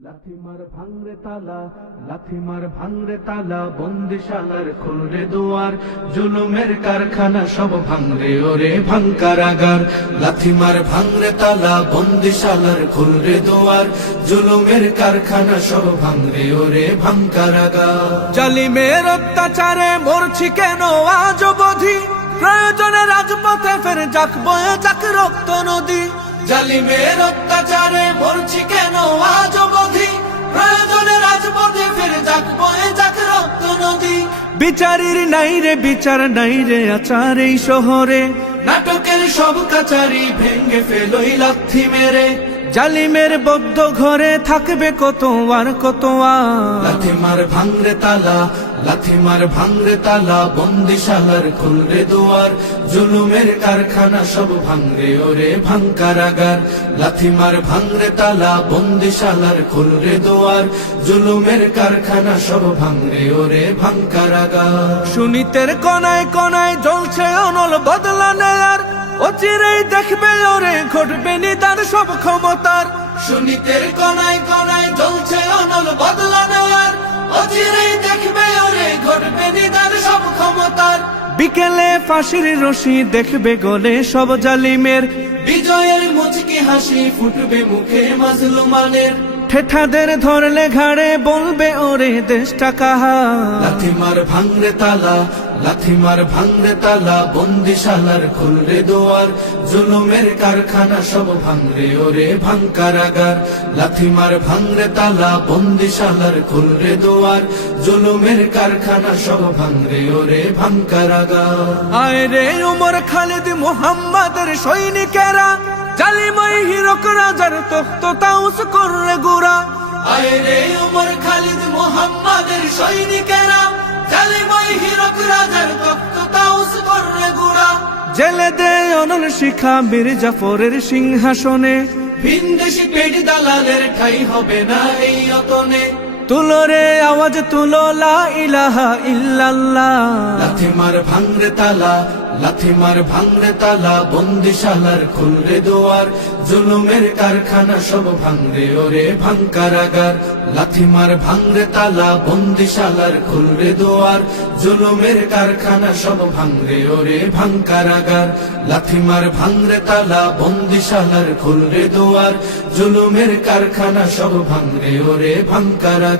লাথিমার ভাঙরে তালা, লাথিমার ভাঙরে তালা, বন্দিশালার খুলরে দুয়ার, জুলুমের কারখানা সব ভাঙরে ওরে ভাঙকারাগার। লাথিমার ভাঙরে তালা, বন্দিশালার খুলরে দুয়ার, জুলুমের কারখানা সব ভাঙরে ওরে ভাঙকারাগার। জালিমের অত্যাচারে মরছি কেন আজ অবধি, প্রয়োজনে রাজপথে ফের যাক বয়ে যাক রক্ত নদী। জালিমের অত্যাচারে মরছি কেন আজ অবধি, প্রয়োজনে রাজপথে ফের যাক বয়ে যাক রক্ত নদী। বিচারের নাই রে বিচার নাই রে আচার এই শহরে, নাটকের সব কাচারি ভেঙ্গে ফেলোই লাথি মেরে। জালিমের বদ্ধ ঘরে থাকবে কত আর কত আর। লাথিমার ভাঙরে তালা, লাথিমার ভাঙরে তালা, বন্দিশালার খুলরে দুয়ার, জুলুমের কারখানা সব ভাঙরে ওরে ভাঙকারাগার। লাথিমার ভাঙরে তালা, বন্দিশালার খুলরে দুয়ার, জুলুমের কারখানা সব ভাঙরে ওরে ভাঙকারাগার। সুনীতের কনায় কনায় জ্বলছে অনল বদলা নেয়ার, অচিরেই দেখবে ওরে ঘটবে নিদার সব ক্ষমতার। সুনীতের কনায় কনায় জ্বলছে অনল বদলা নেওয়ার, অচিরেই দেখবে ওরে ঘটবে নিদার সব ক্ষমতার। বিকেলে ফাঁসির রশি দেখবে গলে সব জালিমের, বিজয়ের মুচকি হাসি ফুটবে মুখে মাজলুমানের। ঠেঠাদের ধরলে ঘাড়ে বলবে ওরে দেশটা কাহা। লাথিমার ভাঙরে তালা, লাথিমার ভাঙরে তালা, বন্দিশালার খুলরে দুয়ার, জুলুমের কারখানা সব ভাঙরে ওরে ভাঙকারাগার। লাথিমার ভাঙরে তালা, বন্দিশালার খুলরে দুয়ার, জুলুমের কারখানা সব ভাঙরে ওরে ভাঙকারাগার। আয় রে উমর খালিদ মুহাম্মাদের সৈনিকেরা, জালিমাই হিরক রাজার তখ্ত তাউস করলে গুড়া। আয় রে উমর খালিদ মুহাম্মাদের সৈনিকেরা, জালিমাই হিরক রাজার তখ্ত তাউস করলে গুড়া। জেলে দে অনল শিখা বীর জাফরের সিংহাসনে, ভিনদেশি পেট দালালের ঠাই হবে না এই অতনে। তুলো রে আওয়াজ তুলো লা ইলাহা ইল্লাল্লাহ। লাথিমার ভাঙরে তালা, লাথিমার ভাঙরে তালা, বন্দিশালার খুলরে দুয়ার, জুলুমের কারখানা সব ভাঙরে ওরে ভাঙকারাগার। লাথিমার ভাঙরে তালা, বন্দিশালার খুলরে দুয়ার, জুলুমের কারখানা সব ভাঙরে ওরে ভাঙকারাগার। লাথিমার ভাঙরে তালা, বন্দিশালার খুলরে দুয়ার, জুলুমের কারখানা সব ভাঙরে ওরে ভাঙকারাগার।